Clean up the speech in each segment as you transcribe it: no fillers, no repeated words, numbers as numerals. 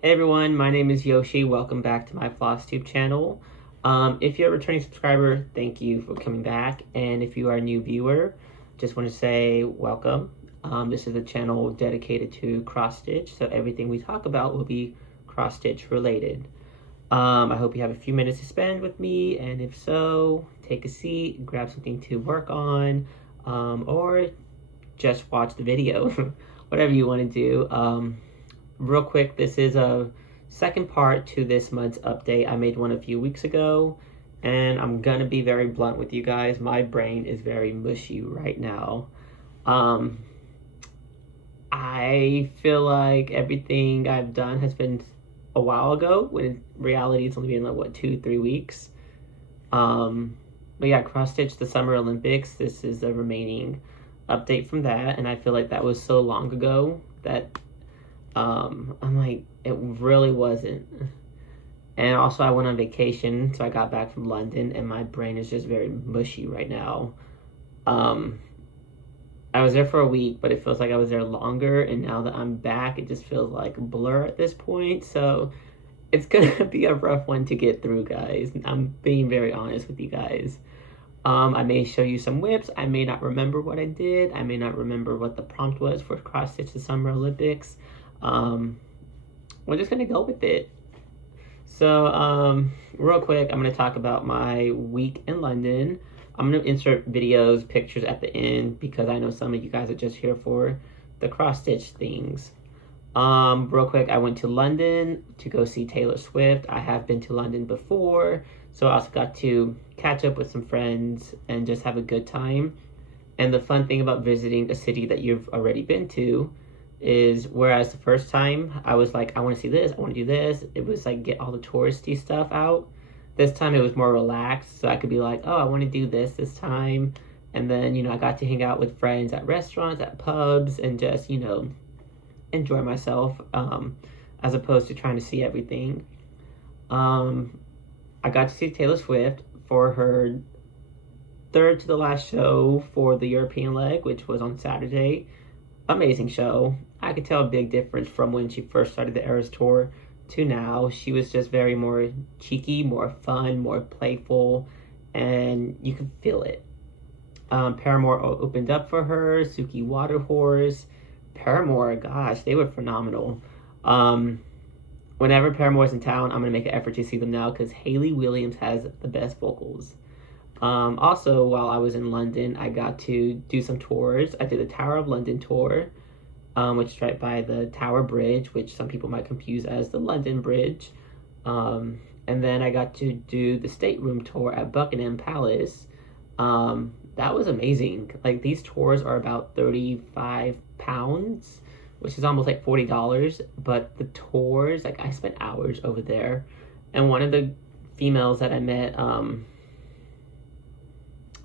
Hey everyone, my name is Yoshi. Welcome back to my FlossTube channel. If you're a returning subscriber, thank you for coming back. And if you are a new viewer, just want to say welcome. This is a channel dedicated to cross stitch, so everything we talk about will be cross stitch related. I hope you have a few minutes to spend with me, and if so, take a seat, grab something to work on, or just watch the video, whatever you want to do. Real quick, this is a second part to this month's update. I made one a few weeks ago, and I'm gonna be very blunt with you guys. My brain is very mushy right now. I feel like everything I've done has been a while ago, when in reality it's only been like, what, 2-3 weeks? But yeah, cross stitch the Summer Olympics. This is a remaining update from that, and I feel like that was so long ago that I'm like, it really wasn't. And also I went on vacation, so I got back from London, and my brain is just very mushy right now. I was there for a week, but it feels like I was there longer, and now that I'm back, it just feels like a blur at this point. So it's gonna be a rough one to get through, guys. I'm being very honest with you guys. I may show you some whips. I may not remember what I did. I may not remember what the prompt was for cross stitch the Summer Olympics. We're just gonna go with it. So real quick, I'm gonna talk about my week in London. I'm gonna insert videos, pictures at the end, because I know some of you guys are just here for the cross stitch things. Real quick, I went to London to go see Taylor Swift. I have been to London before, so I also got to catch up with some friends and just have a good time. And the fun thing about visiting a city that you've already been to is, whereas the first time I was like, I want to see this, I want to do this, it was like get all the touristy stuff out. This time it was more relaxed, so I could be like, oh, I want to do this time. And then, I got to hang out with friends at restaurants, at pubs, and just, enjoy myself, as opposed to trying to see everything. I got to see Taylor Swift for her third to the last show for the European leg, which was on Saturday. Amazing show. I could tell a big difference from when she first started the Eras Tour to now. She was just very more cheeky, more fun, more playful, and you could feel it. Paramore opened up for her, Suki Waterhorse. Paramore, gosh, they were phenomenal. Whenever Paramore's in town, I'm going to make an effort to see them now, because Hayley Williams has the best vocals. Also, while I was in London, I got to do some tours. I did the Tower of London tour, which is right by the Tower Bridge, which some people might confuse as the London Bridge. And then I got to do the stateroom tour at Buckingham Palace. That was amazing. Like, these tours are about £35, which is almost like $40. But the tours, like, I spent hours over there. And one of the females that I met,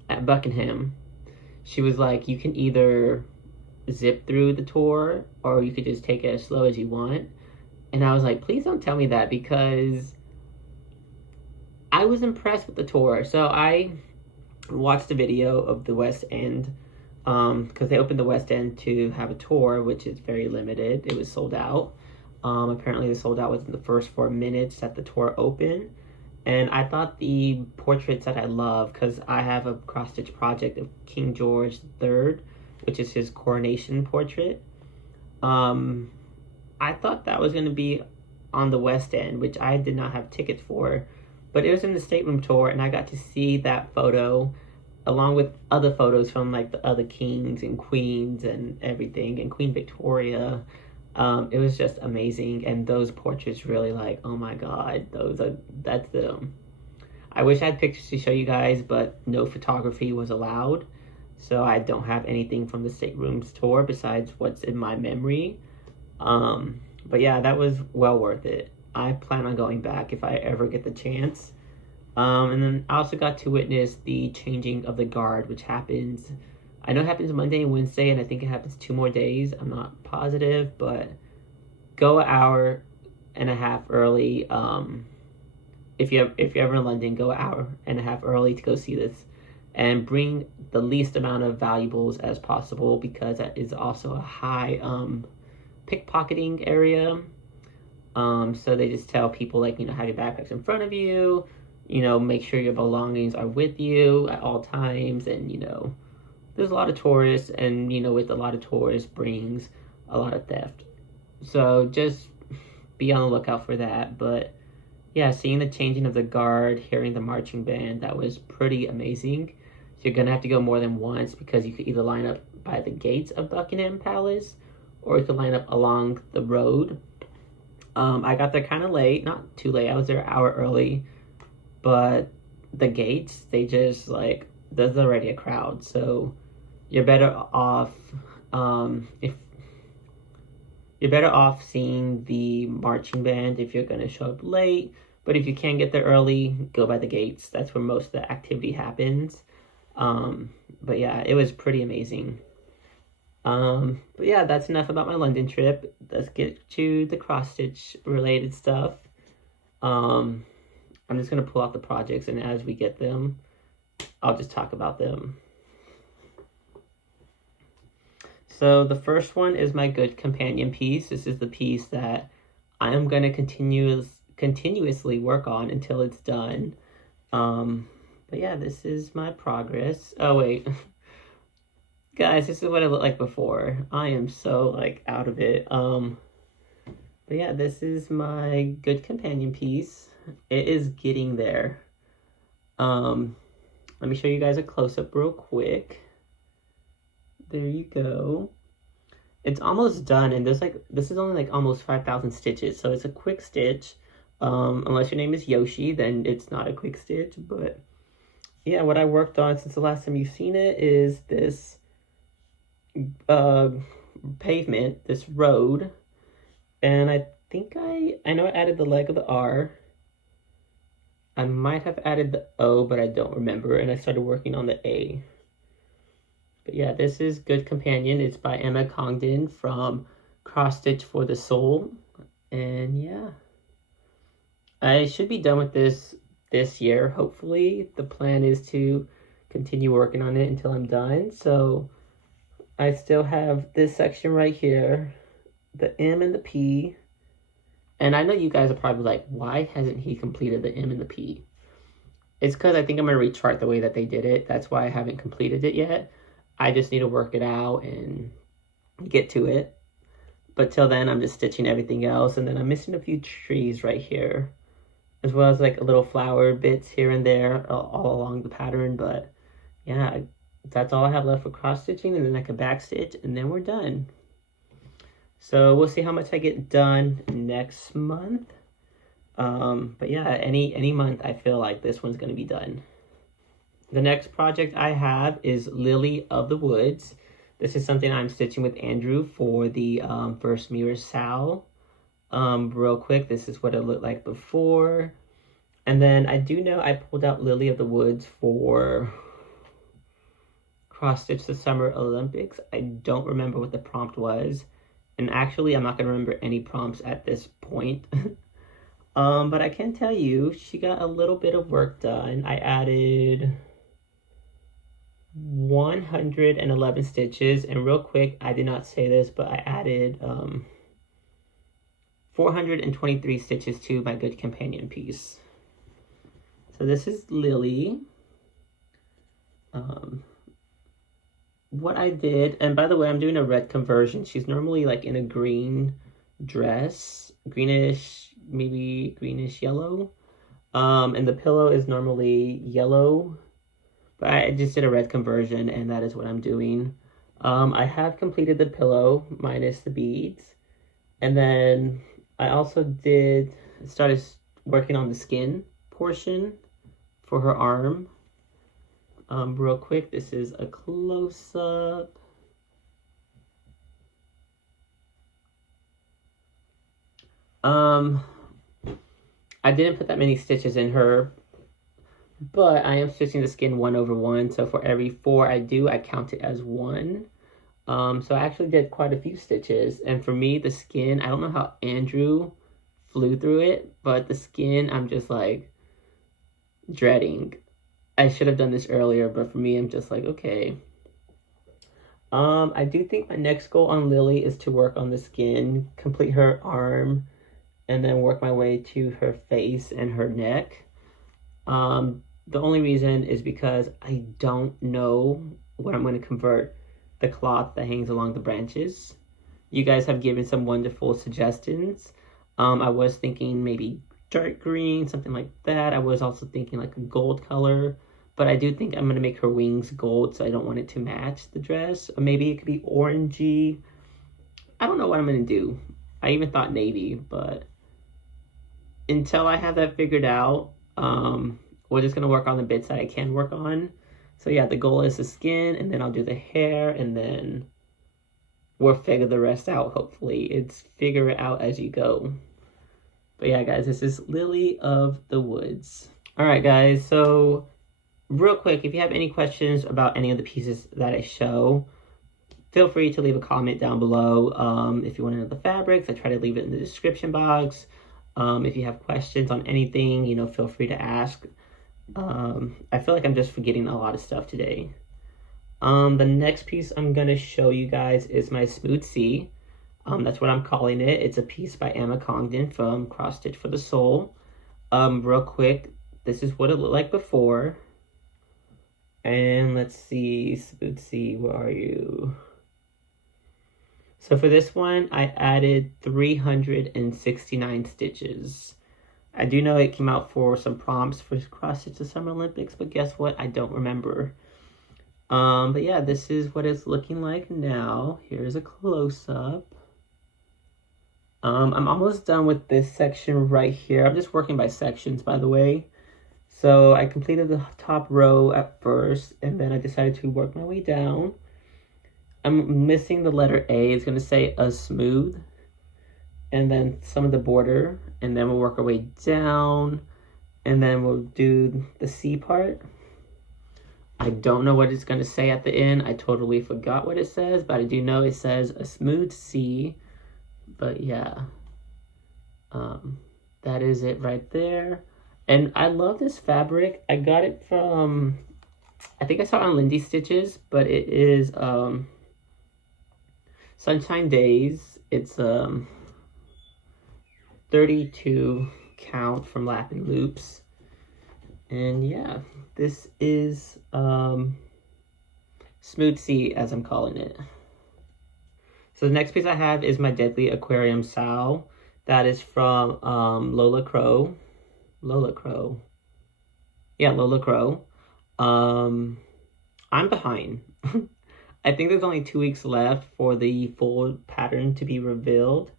at Buckingham, she was like, you can either zip through the tour or you could just take it as slow as you want. And I was like, please don't tell me that, because I was impressed with the tour. So I watched a video of the West End, because they opened the West End to have a tour, which is very limited. It was sold out. Apparently they sold out within the first 4 minutes that the tour opened. And I thought the portraits that I love, because I have a cross-stitch project of King George III, which is his coronation portrait. I thought that was going to be on the West End, which I did not have tickets for. But it was in the stateroom tour, and I got to see that photo, along with other photos from, like, the other kings and queens and everything, and Queen Victoria. It was just amazing, and those portraits really, like, oh my god, that's them. I wish I had pictures to show you guys, but no photography was allowed, so I don't have anything from the staterooms tour besides what's in my memory. But yeah, that was well worth it. I plan on going back if I ever get the chance. And then I also got to witness the changing of the guard, which happens, I know it happens Monday and Wednesday, and I think it happens 2 more days. I'm not positive, but go an hour and a half early. If you're ever in London, go an hour and a half early to go see this, and bring the least amount of valuables as possible, because that is also a high pickpocketing area. So they just tell people, like, you know, have your backpacks in front of you, you know, make sure your belongings are with you at all times. And, you know, there's a lot of tourists, and, you know, with a lot of tourists brings a lot of theft. So just be on the lookout for that. But yeah, seeing the changing of the guard, hearing the marching band, that was pretty amazing. So you're gonna have to go more than once, because you could either line up by the gates of Buckingham Palace, or you could line up along the road. I got there kind of late, not too late. I was there an hour early, but the gates, they just like, there's already a crowd, so you're better off if you're better off seeing the marching band if you're gonna show up late. But if you can get there early, go by the gates. That's where most of the activity happens. But yeah, it was pretty amazing. But yeah, that's enough about my London trip. Let's get to the cross-stitch related stuff. I'm just gonna pull out the projects, and as we get them, I'll just talk about them. So the first one is my Good Companion piece. This is the piece that I am gonna continuously work on until it's done. But yeah, this is my progress. Oh wait. Guys, this is what it looked like before. I am so, like, out of it. But yeah, this is my Good Companion piece. It is getting there. Let me show you guys a close-up real quick. There you go. It's almost done, and this is only like almost 5,000 stitches, so it's a quick stitch. Unless your name is Yoshi, then it's not a quick stitch. But yeah, what I worked on since the last time you've seen it is this pavement, this road, and I think I know I added the leg of the R. I might have added the O, but I don't remember, and I started working on the A. But yeah, this is Good Companion. It's by Emma Congdon from Cross Stitch for the Soul. And yeah, I should be done with this year, hopefully. The plan is to continue working on it until I'm done. So I still have this section right here, the M and the P. And I know you guys are probably like, why hasn't he completed the M and the P? It's because I think I'm going to rechart the way that they did it. That's why I haven't completed it yet. I just need to work it out and get to it. But till then, I'm just stitching everything else. And then I'm missing a few trees right here, as well as like little flower bits here and there all along the pattern. But yeah, that's all I have left for cross stitching, and then I can back stitch, and then we're done. So we'll see how much I get done next month. But yeah, any month I feel like this one's going to be done. The next project I have is Lily of the Woods. This is something I'm stitching with Andrew for the first Mirror Sal. Real quick, this is what it looked like before. And then I do know I pulled out Lily of the Woods for Cross Stitch the Summer Olympics. I don't remember what the prompt was. And actually, I'm not going to remember any prompts at this point. But I can tell you, she got a little bit of work done. I added 111 stitches. And real quick, I did not say this, but I added 423 stitches to my Good Companion piece. So this is Lily. What I did, and by the way, I'm doing a red conversion. She's normally like in a green dress, greenish, maybe greenish yellow. And the pillow is normally yellow, but I just did a red conversion, and that is what I'm doing. I have completed the pillow minus the beads, and then I also started working on the skin portion for her arm. Real quick, this is a close-up. I didn't put that many stitches in her, but I am stitching the skin 1/1, so for every 4 I do, I count it as 1. So I actually did quite a few stitches, and for me, the skin, I don't know how Andrew flew through it, but the skin, I'm just like dreading. I should have done this earlier, but for me, I'm just like, okay. I do think my next goal on Lily is to work on the skin, complete her arm, and then work my way to her face and her neck. The only reason is because I don't know what I'm going to convert the cloth that hangs along the branches. You guys have given some wonderful suggestions. I was thinking maybe dark green, something like that. I was also thinking like a gold color, but I do think I'm going to make her wings gold, so I don't want it to match the dress. Or maybe it could be orangey. I don't know what I'm going to do. I even thought navy, but until I have that figured out, we're just going to work on the bits that I can work on. So yeah, the goal is the skin, and then I'll do the hair, and then we'll figure the rest out, hopefully. It's figure it out as you go. But yeah, guys, this is Lily of the Woods. All right, guys, so real quick, if you have any questions about any of the pieces that I show, feel free to leave a comment down below. If you want to know the fabrics, I try to leave it in the description box. If you have questions on anything, you know, feel free to ask. I feel like I'm just forgetting a lot of stuff today. The next piece I'm going to show you guys is my Smooth Sea. That's what I'm calling it. It's a piece by Emma Congdon from Cross Stitch for the Soul. Real quick, this is what it looked like before. And let's see, Smooth Sea, where are you? So for this one, I added 369 stitches. I do know it came out for some prompts for Cross Stitch the Summer Olympics, but guess what? I don't remember. But yeah, this is what it's looking like now. Here's a close-up. I'm almost done with this section right here. I'm just working by sections, by the way. So I completed the top row at first, and then I decided to work my way down. I'm missing the letter A. It's going to say a smooth, and then some of the border, and then we'll work our way down, and then we'll do the C part. I don't know what it's going to say at the end. I totally forgot what it says, but I do know it says a smooth C. But yeah, that is it right there. And I love this fabric. I got it from, I think I saw it on LalaDee Stitches, but it is Sunshine Days. It's 32 count from Lap and Loops. And yeah, this is Smooth Sea, as I'm calling it. So the next piece I have is my Deadly Aquarium Sow. That is from Lola Crow. Yeah, Lola Crow. I'm behind. I think there's only 2 weeks left for the full pattern to be revealed.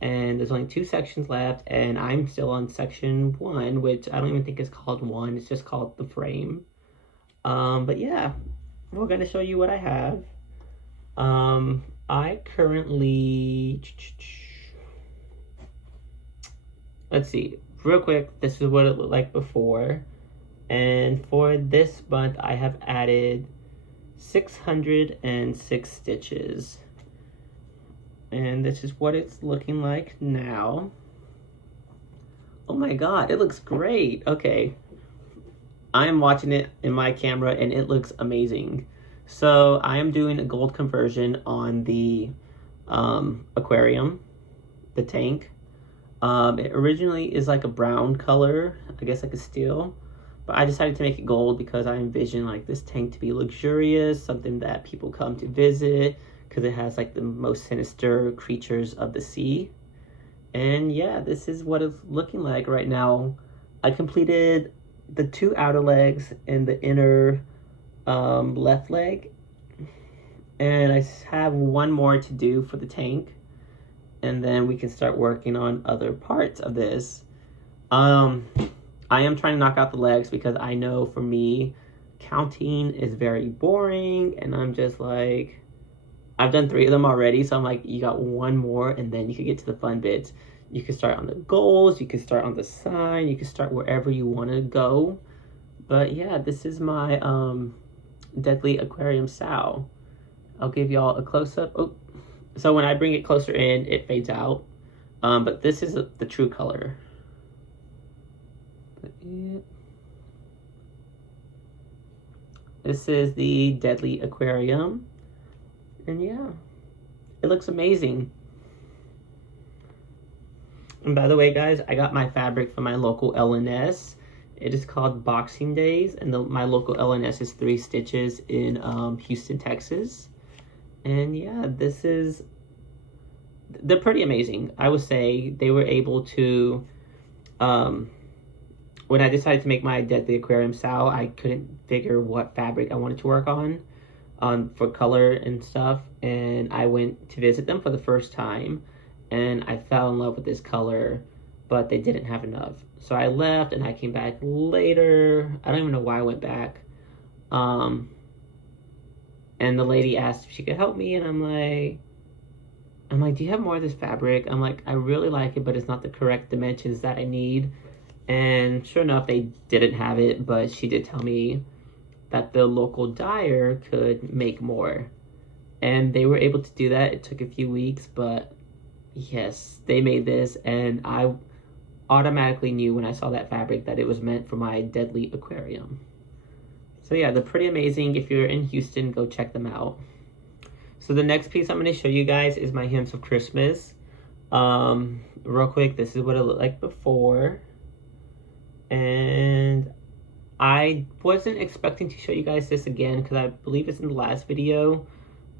And there's only 2 sections left, and I'm still on section 1, which I don't even think is called 1. It's just called the frame. But yeah, we're going to show you what I have. I currently, let's see, real quick, this is what it looked like before. And for this month, I have added 606 stitches. And this is what it's looking like now. Oh my god, it looks great. Okay. I am watching it in my camera and it looks amazing. So I am doing a gold conversion on the aquarium, the tank. It originally is like a brown color, I guess like a steel. But I decided to make it gold because I envision like this tank to be luxurious, something that people come to visit, because it has like the most sinister creatures of the sea. And yeah, this is what it's looking like right now. I completed the 2 outer legs and the inner left leg, and I have 1 more to do for the tank, and then we can start working on other parts of this. I am trying to knock out the legs because I know for me counting is very boring, and I'm just like, I've done 3 of them already, so I'm like, you got 1 more, and then you can get to the fun bits. You can start on the goals, you can start on the sign, you can start wherever you want to go. But yeah, this is my Deadly Aquarium Sow. I'll give y'all a close-up. Oh, so when I bring it closer in, it fades out. But this is the true color. This is the Deadly Aquarium. And yeah, it looks amazing. And by the way, guys, I got my fabric from my local LNS. It is called Boxing Days, and my local LNS is 3 Stitches in Houston, Texas. And yeah, they're pretty amazing. I would say they were able to, when I decided to make my Deadly Aquarium Sow, I couldn't figure what fabric I wanted to work on for color and stuff. And I went to visit them for the first time, and I fell in love with this color, but they didn't have enough. So I left and I came back later. I don't even know why I went back. And the lady asked if she could help me, and I'm like, do you have more of this fabric? I'm like, I really like it, but it's not the correct dimensions that I need. And sure enough, they didn't have it, but she did tell me that the local dyer could make more. And they were able to do that. It took a few weeks, but yes, they made this, and I automatically knew when I saw that fabric that it was meant for my Deadly Aquarium. So yeah, they're pretty amazing. If you're in Houston, go check them out. So the next piece I'm going to show you guys is my Hymns of Christmas. Real quick, this is what it looked like before. And I wasn't expecting to show you guys this again because I believe it's in the last video.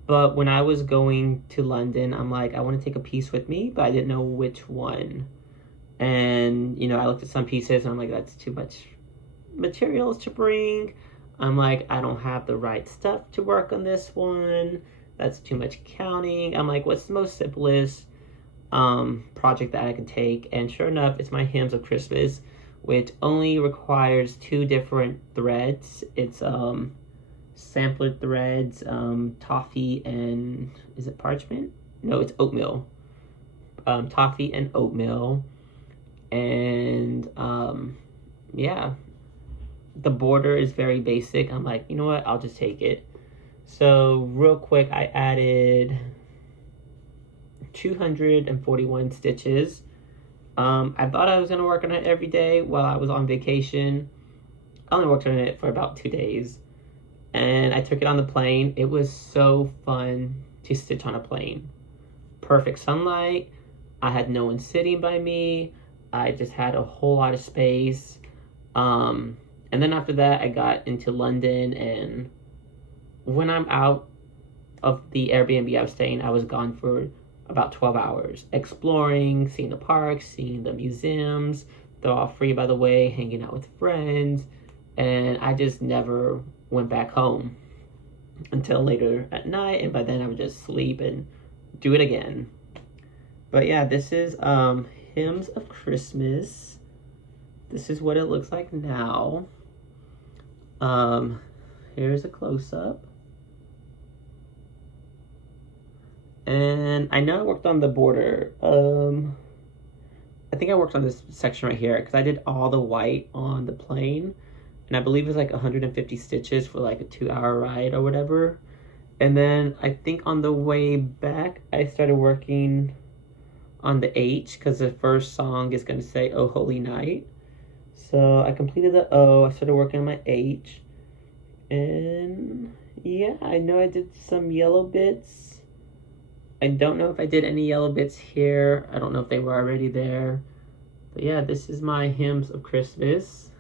But when I was going to London, I'm like, I want to take a piece with me, but I didn't know which one. And, you know, I looked at some pieces and I'm like, that's too much materials to bring. I'm like, I don't have the right stuff to work on this one. That's too much counting. I'm like, what's the most simplest project that I can take? And sure enough, it's my Hymns of Christmas, which only requires 2 different threads. It's sampler threads, toffee and, is it parchment? No, it's oatmeal. Toffee and oatmeal. And yeah, the border is very basic. I'm like, you know what, I'll just take it. So real quick, I added 241 stitches. I thought I was going to work on it every day while I was on vacation. I only worked on it for about 2 days. And I took it on the plane. It was so fun to stitch on a plane. Perfect sunlight. I had no one sitting by me. I just had a whole lot of space. And then after that, I got into London, and when I'm out of the Airbnb I was staying, I was gone for about 12 hours, exploring, seeing the parks, seeing the museums. They're all free, by the way, hanging out with friends. And I just never went back home until later at night, and by then I would just sleep and do it again. But yeah, this is Hymns of Christmas. This is what it looks like now. Here's a close-up. And I know I worked on the border. I think I worked on this section right here because I did all the white on the plane. And I believe it was like 150 stitches for like a 2-hour ride or whatever. And then I think on the way back, I started working on the H because the first song is going to say, "Oh Holy Night." So I completed the O. I started working on my H. And yeah, I know I did some yellow bits. I don't know if I did any yellow bits here. I don't know if they were already there. But yeah, this is my Hymns of Christmas.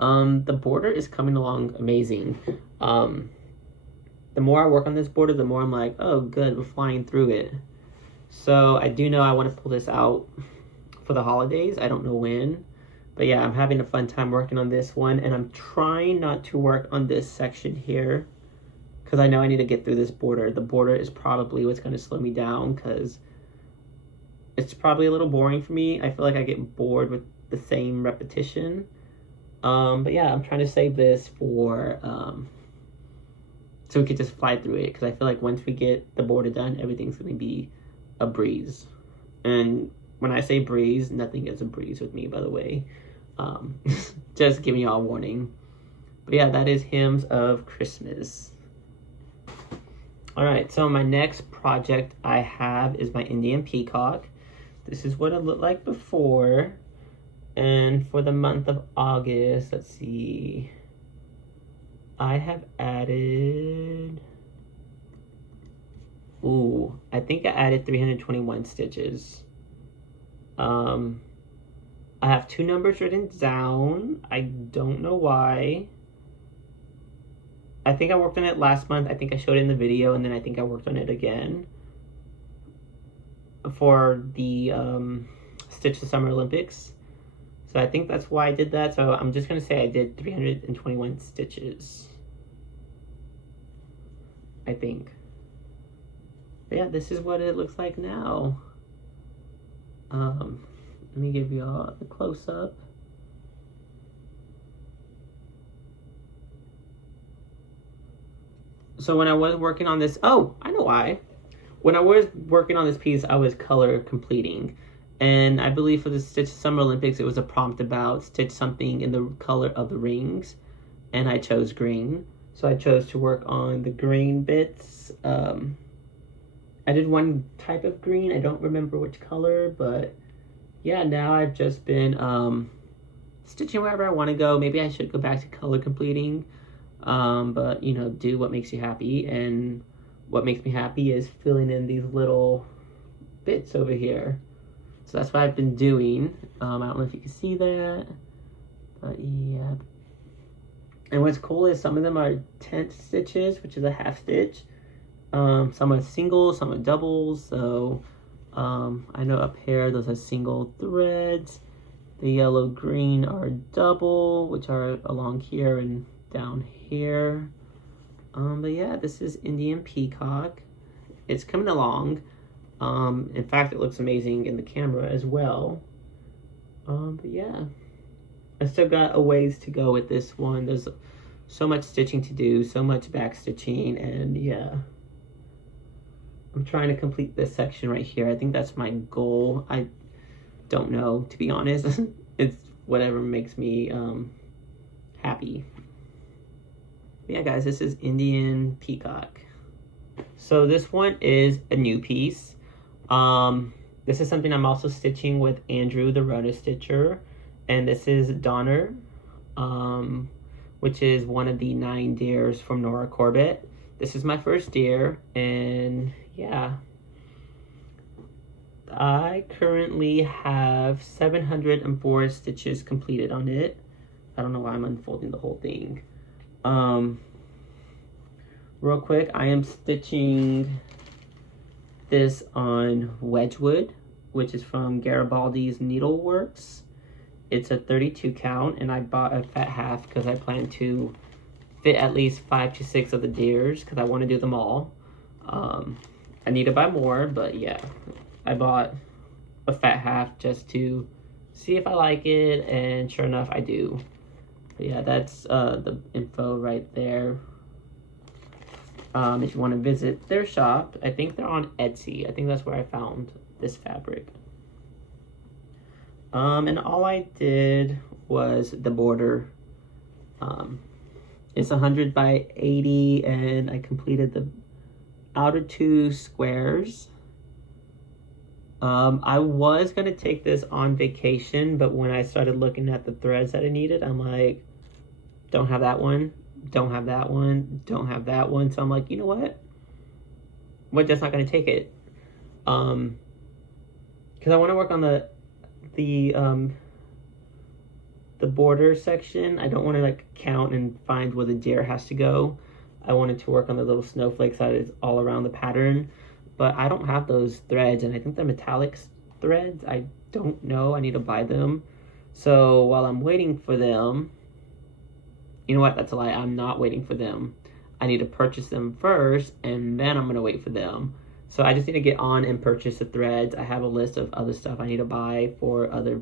The border is coming along amazing. The more I work on this border, the more I'm like, oh good, we're flying through it. So I do know I want to pull this out for the holidays. I don't know when. But yeah, I'm having a fun time working on this one. And I'm trying not to work on this section here, because I know I need to get through this border. The border is probably what's going to slow me down, because it's probably a little boring for me. I feel like I get bored with the same repetition. But yeah, I'm trying to save this for so we could just fly through it, because I feel like once we get the border done, everything's going to be a breeze. And when I say breeze, nothing is a breeze with me, by the way. Just giving you all a warning. But yeah, that is Hymns of Christmas. Alright, so my next project I have is my Indian Peacock. This is what it looked like before. And for the month of August, let's see, I have added, I think I added 321 stitches. Um, I have 2 numbers written down. I don't know why. I think I worked on it last month. I think I showed it in the video, and then I think I worked on it again for the Stitch the Summer Olympics. So I think that's why I did that. So I'm just going to say I did 321 stitches. I think. But yeah, this is what it looks like now. Let me give you all a close-up. So when I was working on this, oh, I know why. When I was working on this piece, I was color completing. And I believe for the Stitch Summer Olympics, it was a prompt about stitch something in the color of the rings. And I chose green. So I chose to work on the green bits. I did one type of green. I don't remember which color, but yeah, now I've just been stitching wherever I want to go. Maybe I should go back to color completing. But you know, do what makes you happy, and what makes me happy is filling in these little bits over here. So that's what I've been doing. I don't know if you can see that, but yeah. And what's cool is some of them are tent stitches, which is a half stitch. Some are singles, some are doubles. So I know up here those are single threads. The yellow green are double, which are along here and down here. But yeah, this is Indian Peacock. It's coming along. In fact, it looks amazing in the camera as well. But yeah, I still got a ways to go with this one. There's so much stitching to do, so much back stitching, and yeah. I'm trying to complete this section right here. I think that's my goal. I don't know, to be honest. It's whatever makes me happy. But yeah, guys, this is Indian Peacock. So this one is a new piece. This is something I'm also stitching with Andrew, TheRunnerStitcher, and this is Donner, which is one of the 9 deers from Nora Corbett. This is my first deer, and yeah. I currently have 704 stitches completed on it. I don't know why I'm unfolding the whole thing. Real quick, I am stitching this on Wedgwood, which is from Garibaldi's Needleworks. It's a 32 count, and I bought a fat half because I plan to fit at least 5 to 6 of the deers because I want to do them all. I need to buy more, but yeah, I bought a fat half just to see if I like it, and sure enough, I do. But yeah, that's the info right there. If you want to visit their shop, I think they're on Etsy. I think that's where I found this fabric. And all I did was the border. It's 100 by 80, and I completed the outer 2 squares. I was gonna take this on vacation, but when I started looking at the threads that I needed, I'm like, don't have that one, don't have that one, don't have that one. So I'm like, you know what? We're just not gonna take it. Because I want to work on the border section. I don't want to like count and find where the deer has to go. I wanted to work on the little snowflakes that is all around the pattern, but I don't have those threads, and I think they're metallic threads. I don't know. I need to buy them. So while I'm waiting for them, you know what? That's a lie. I'm not waiting for them. I need to purchase them first, and then I'm going to wait for them. So I just need to get on and purchase the threads. I have a list of other stuff I need to buy for other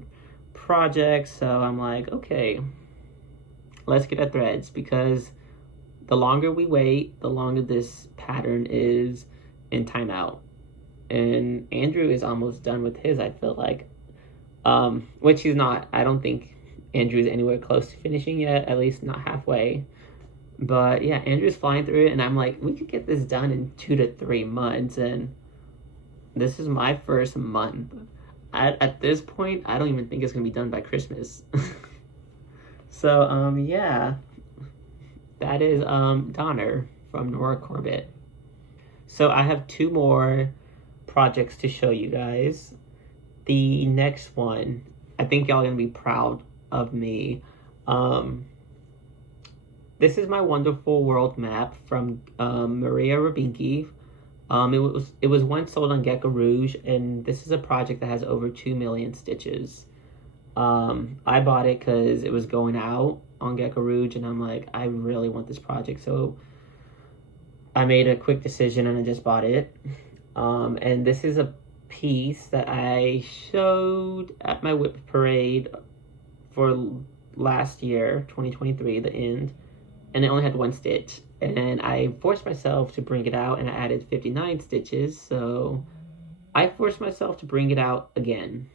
projects. So I'm like, okay, let's get the threads, because the longer we wait, the longer this pattern is in timeout. And Andrew is almost done with his, I feel like. Which he's not. I don't think Andrew's anywhere close to finishing yet, at least not halfway. But yeah, Andrew's flying through it, and I'm like, we could get this done in 2 to 3 months, and this is my first month. At this point, I don't even think it's gonna be done by Christmas. So yeah, that is Donner from Nora Corbett. So I have 2 more projects to show you guys. the next one, I think y'all gonna be proud of me. This is my Wonderful World map from Maria Rabinki. It was once sold on Gecko Rouge, and this is a project that has over 2 million stitches. I bought it because it was going out on Gecko Rouge, and I'm like, I really want this project, so I made a quick decision and I just bought it. And this is a piece that I showed at my whip parade for last year, 2023, the end, and it only had 1 stitch. And I forced myself to bring it out, and I added 59 stitches, so I forced myself to bring it out again.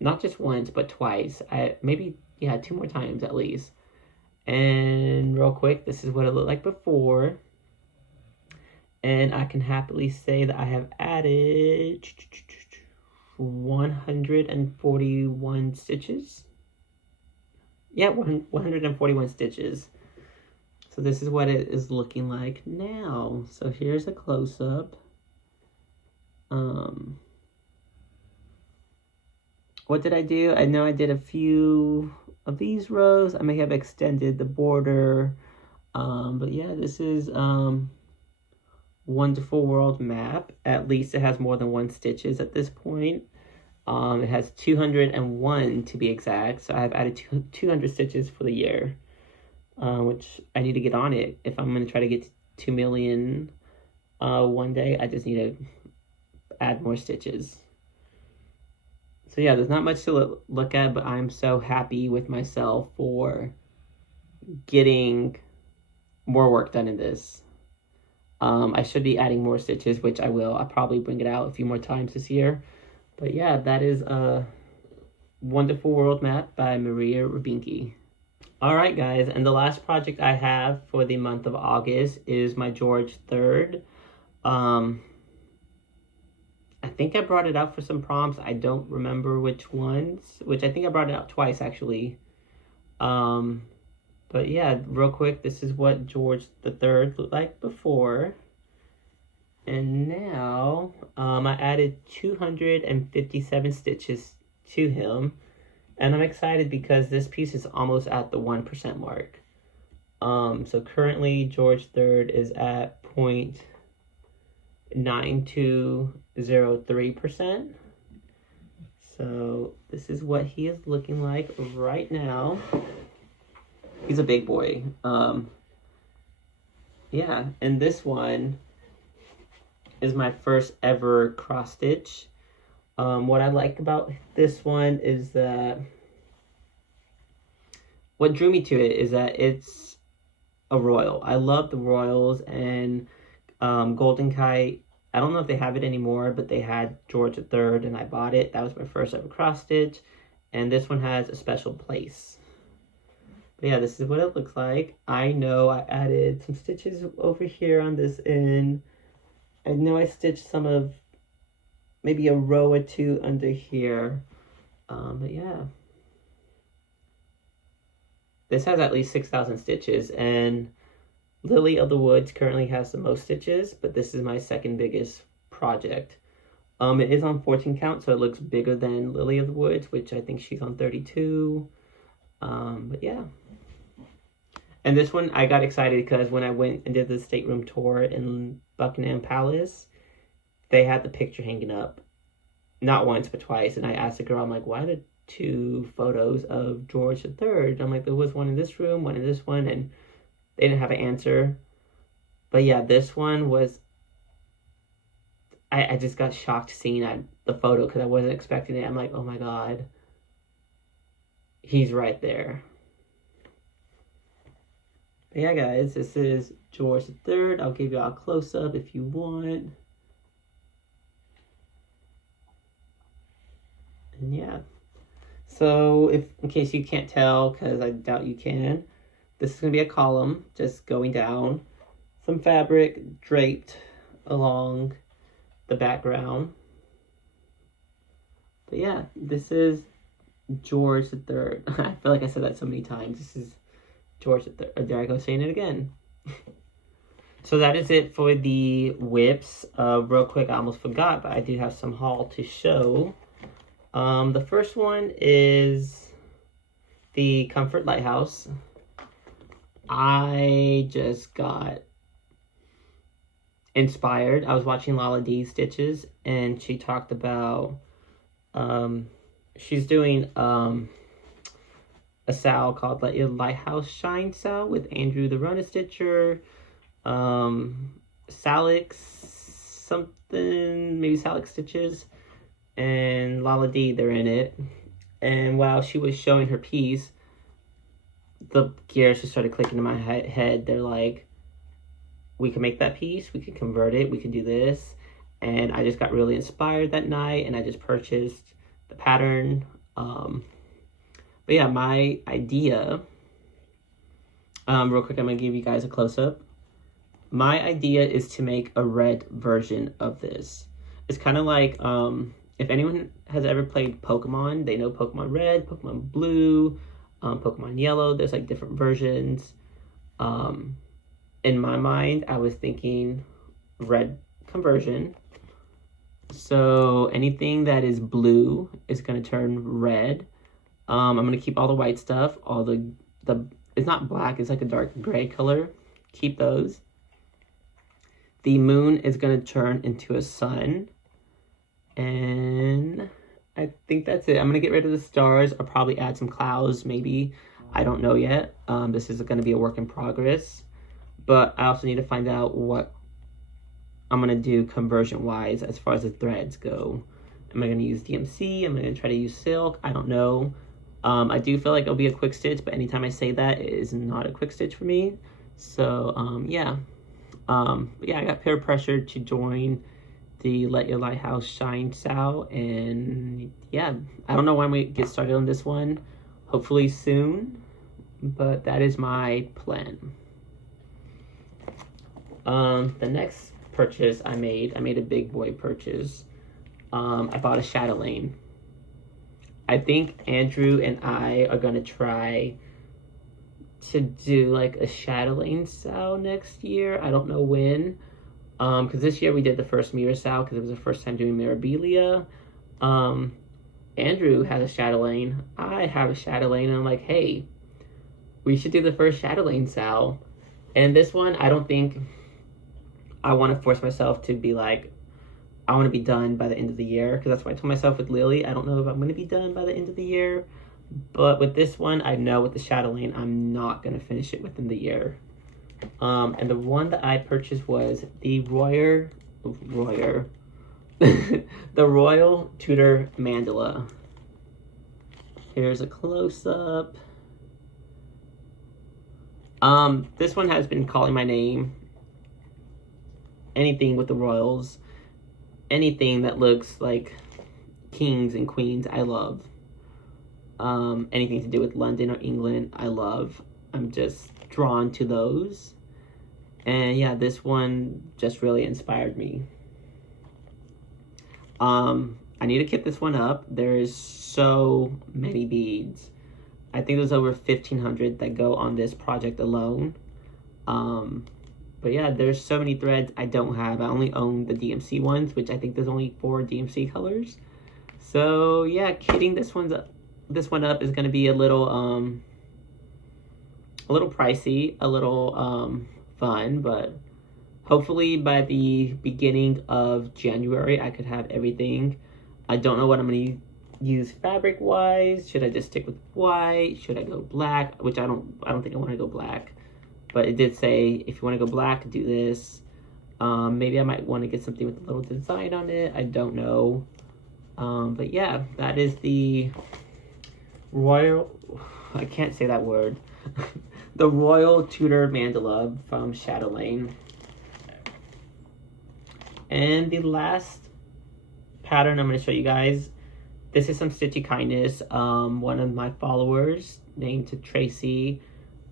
Not just once, but twice. Maybe 2 more times at least. And real quick, this is what it looked like before. And I can happily say that I have added 141 stitches. Yeah, 141 stitches. So this is what it is looking like now. So here's a close-up. What did I do? I know I did a few of these rows. I may have extended the border. But yeah, this is Wonderful World map. At least it has more than 1 stitches at this point. It has 201 to be exact. So I've added 200 stitches for the year. Which I need to get on it. If I'm going to try to get to 2 million one day, I just need to add more stitches. So yeah, there's not much to look at, but I'm so happy with myself for getting more work done in this. I should be adding more stitches, which I will. I'll probably bring it out a few more times this year. But yeah, that is a Wonderful World map by Maria Rabinki. Alright guys, and the last project I have for the month of August is my George III. I think I brought it out for some prompts. I don't remember which ones, which I think I brought it out twice actually. But yeah, real quick, this is what George III looked like before. And now, I added 257 stitches to him. And I'm excited because this piece is almost at the 1% mark. So currently George III is at 0.9203%. So this is what he is looking like right now. He's a big boy. Yeah, and this one is my first ever cross stitch. What I like about this one is that what drew me to it is that it's a royal. I love the royals, and Golden Kite, I don't know if they have it anymore, but they had George III and I bought it. That was my first ever cross stitch, and this one has a special place. But yeah, this is what it looks like. I know I added some stitches over here on this end. I know I stitched some of maybe a row or 2 under here. But yeah. This has at least 6,000 stitches, and Lily of the Woods currently has the most stitches, but this is my second biggest project. It is on 14 count, so it looks bigger than Lily of the Woods, which I think she's on 32. But yeah. And this one, I got excited because when I went and did the stateroom tour in Buckingham Palace, they had the picture hanging up. Not once, but twice. And I asked the girl, I'm like, why are there 2 photos of George III? I'm like, there was one in this room, one in this one, and they didn't have an answer. But yeah, this one was, I just got shocked seeing the photo because I wasn't expecting it. I'm like, oh my God, he's right there. But yeah, guys, this is George III. I'll give y'all a close-up if you want. And yeah. So, in case you can't tell, because I doubt you can, this is going to be a column just going down. Some fabric draped along the background. But yeah, this is George III. I feel like I said that so many times. This is George III. There I go saying it again. So that is it for the whips. Real quick, I almost forgot, but I do have some haul to show. The first one is the Comfort Lighthouse. I just got inspired. I was watching LalaDee Stitches, and she talked about she's doing a SAL called Lighthouse Shine SAL with Andrew TheRunnerStitcher, Salix something, maybe Salix Stitches, and LalaDee, they're in it. And while she was showing her piece, the gears just started clicking in my head. They're like, we can make that piece, we can convert it, we can do this. And I just got really inspired that night, and I just purchased the pattern. But yeah, my idea, real quick, I'm going to give you guys a close-up. My idea is to make a red version of this. It's kind of like, if anyone has ever played Pokemon, they know Pokemon Red, Pokemon Blue, Pokemon Yellow. There's like different versions. In my mind, I was thinking red conversion. So anything that is blue is going to turn red. I'm going to keep all the white stuff, all the it's not black, it's like a dark gray color. Keep those. The moon is going to turn into a sun. And I think that's it. I'm going to get rid of the stars. I'll probably add some clouds, maybe. I don't know yet. This is going to be a work in progress. But I also need to find out what I'm going to do conversion-wise as far as the threads go. Am I going to use DMC? Am I going to try to use silk? I don't know. I do feel like it'll be a quick stitch, but anytime I say that, it is not a quick stitch for me. So, yeah. But yeah, I got peer pressure to join the Let Your Lighthouse Shine SAL. And yeah, I don't know when we get started on this one. Hopefully soon. But that is my plan. The next purchase I made a big boy purchase. I bought a chatelaine. I think Andrew and I are gonna try to do like a chatelaine SAL next year. I don't know when, because this year we did the first mirror SAL because it was the first time doing Mirabilia. Andrew has a chatelaine. I have a chatelaine, and I'm like, hey, we should do the first chatelaine SAL. And this one, I don't think I want to force myself to be like, I want to be done by the end of the year, because that's what I told myself with Lilly. I don't know if I'm going to be done by the end of the year, but with this one, I know with the chatelaine, I'm not going to finish it within the year. And the one that I purchased was the the Royal Tudor Mandala. Here's a close-up. This one has been calling my name. Anything with the royals, anything that looks like kings and queens, I love. Anything to do with London or England, I love. I'm just drawn to those. And yeah, this one just really inspired me. I need to keep this one up. There's so many beads. I think there's over 1,500 that go on this project alone. But yeah, there's so many threads I don't have. I only own the DMC ones, which I think there's only 4 DMC colors. So yeah, kitting this one up is gonna be a little pricey, a little fun, but hopefully by the beginning of January I could have everything. I don't know what I'm gonna use fabric wise. Should I just stick with white? Should I go black? Which I don't think I want to go black. But it did say, if you want to go black, do this. Maybe I might want to get something with a little design on it. I don't know. But yeah, that is the Royal... I can't say that word. The Royal Tudor Mandala from Chatelaine. And the last pattern I'm going to show you guys. This is some Stitchy Kindness. One of my followers, named Tracy,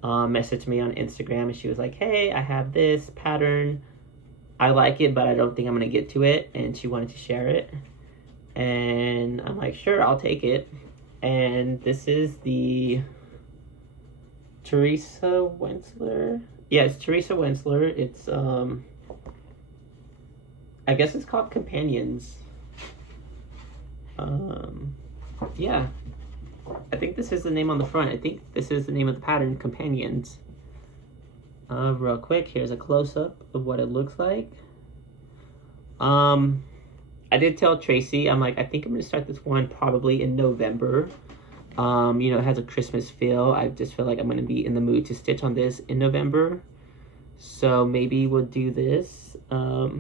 messaged me on Instagram, and she was like, hey, I have this pattern. I like it, but I don't think I'm going to get to it. And she wanted to share it. And I'm like, sure, I'll take it. And this is the Teresa Wensler. Yeah, it's Teresa Wensler. It's, I guess it's called Companions. yeah, I think this is the name on the front. I think this is the name of the pattern, Companions. Real quick, here's a close-up of what it looks like. I did tell Tracy, I'm like, I think I'm gonna start this one probably in November. You know, it has a Christmas feel. I just feel like I'm gonna be in the mood to stitch on this in November. So maybe we'll do this. I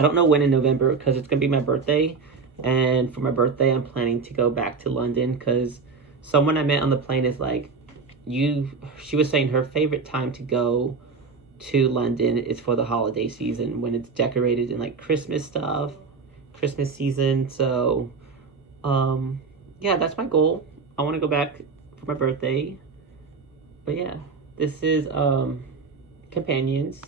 don't know when in November because it's gonna be my birthday. And for my birthday, I'm planning to go back to London because someone I met on the plane is like, she was saying her favorite time to go to London is for the holiday season when it's decorated in like Christmas stuff, Christmas season. So, yeah, that's my goal. I want to go back for my birthday. But yeah, this is Companions.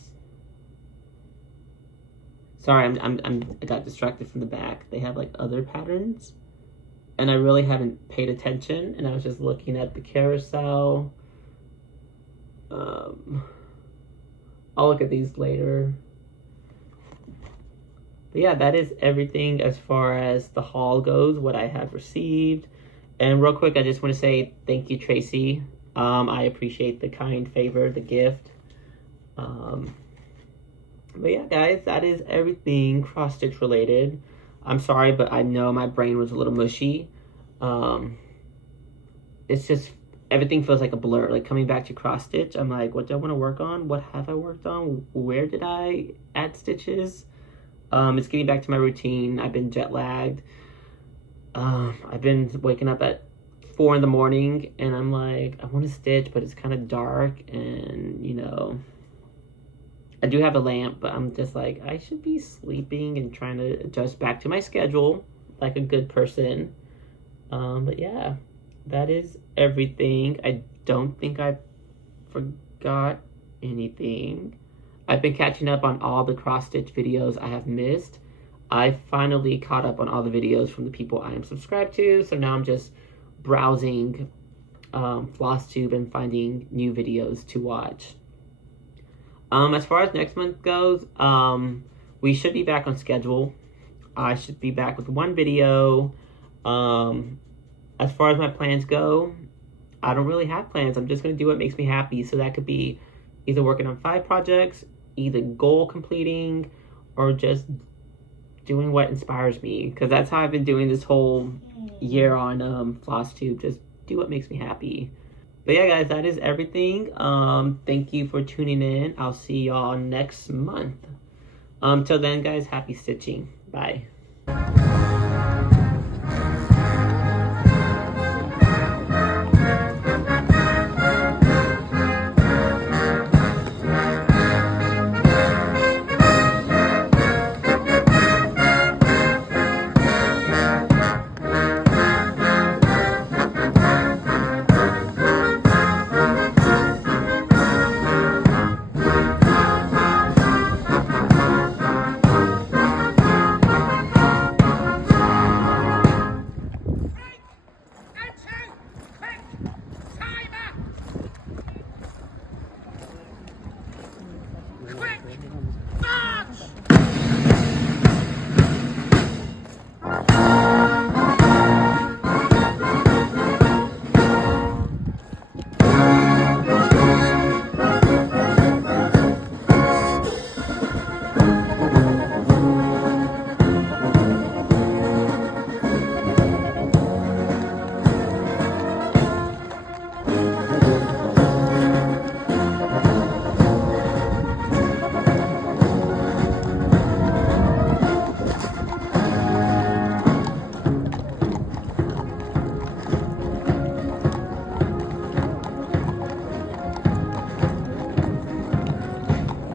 Sorry, I got distracted from the back. They have like other patterns, and I really haven't paid attention. And I was just looking at the carousel. I'll look at these later. But yeah, that is everything as far as the haul goes, what I have received. And real quick, I just want to say thank you, Tracy. I appreciate the kind favor, the gift. But yeah, guys, that is everything cross-stitch related. I'm sorry, but I know my brain was a little mushy. It's just, everything feels like a blur. Like coming back to cross-stitch, I'm like, what do I want to work on? What have I worked on? Where did I add stitches? It's getting back to my routine. I've been jet lagged. I've been waking up at 4 in the morning and I'm like, I want to stitch, but it's kind of dark and, you know, I do have a lamp, but I'm just like, I should be sleeping and trying to adjust back to my schedule like a good person. But yeah, that is everything. I don't think I forgot anything. I've been catching up on all the cross-stitch videos I have missed. I finally caught up on all the videos from the people I am subscribed to, so now I'm just browsing FlossTube and finding new videos to watch. As far as next month goes, we should be back on schedule. I should be back with one video. As far as my plans go, I don't really have plans. I'm just going to do what makes me happy. So that could be either working on 5 projects, either goal completing, or just doing what inspires me. Because that's how I've been doing this whole year on FlossTube. Just do what makes me happy. But yeah, guys, that is everything. Thank you for tuning in. I'll see y'all next month. Till then, guys, happy stitching. Bye.